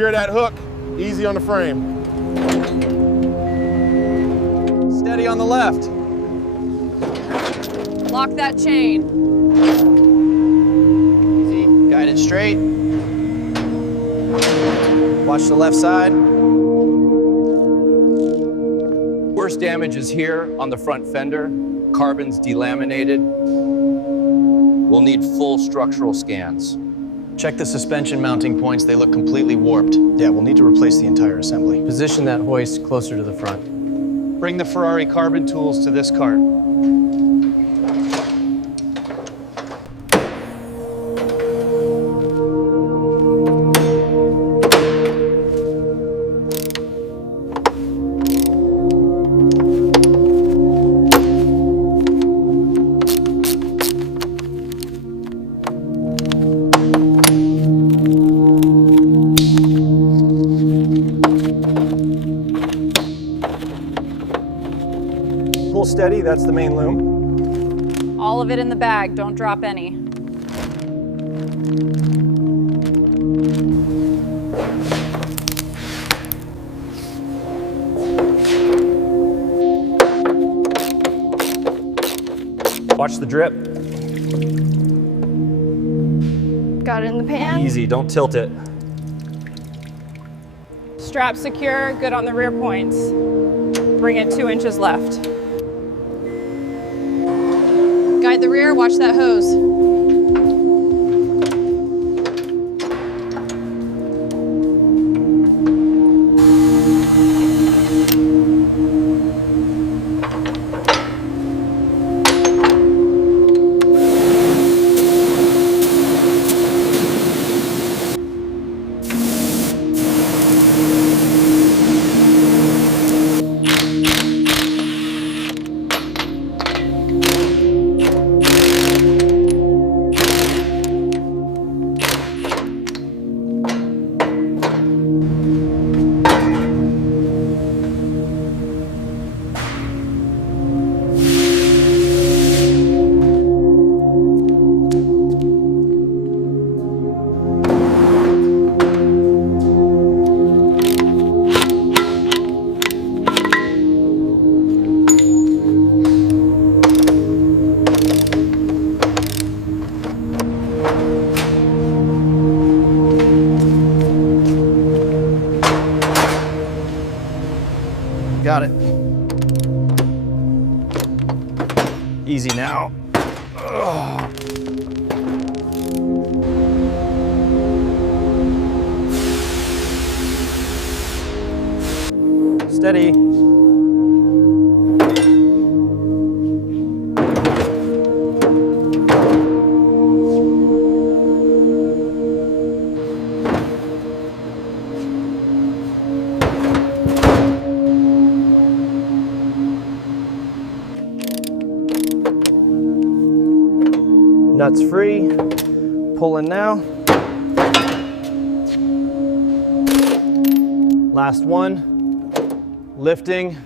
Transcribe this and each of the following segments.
Secure that hook, easy on the frame. Steady on the left. Lock that chain. Easy, guide it straight. Watch the left side. Worst damage is here on the front fender. Carbon's delaminated. We'll need full structural scans. Check the suspension mounting points. They look completely warped. Yeah, we'll need to replace the entire assembly. Position that hoist closer to the front. Bring the Ferrari carbon tools to this cart. Pull steady, that's the main loom. All of it in the bag, don't drop any. Watch the drip. Got it in the pan. Easy, don't tilt it. Strap secure, good on the rear points. Bring it 2 inches left. Guide the rear, watch that hose. Got it. Easy now. Ugh. Steady. Nuts free, pulling now. Last one, lifting.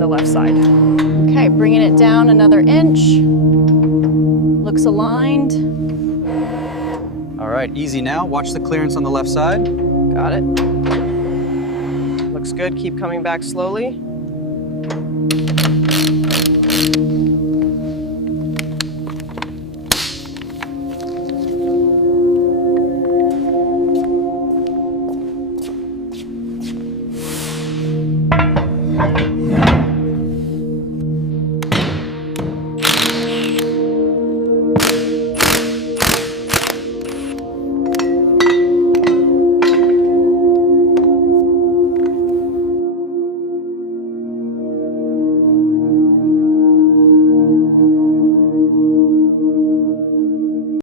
the left side. Okay, bringing it down another inch. Looks aligned. All right, easy now. Watch the clearance on the left side. Got it. Looks good. Keep coming back slowly.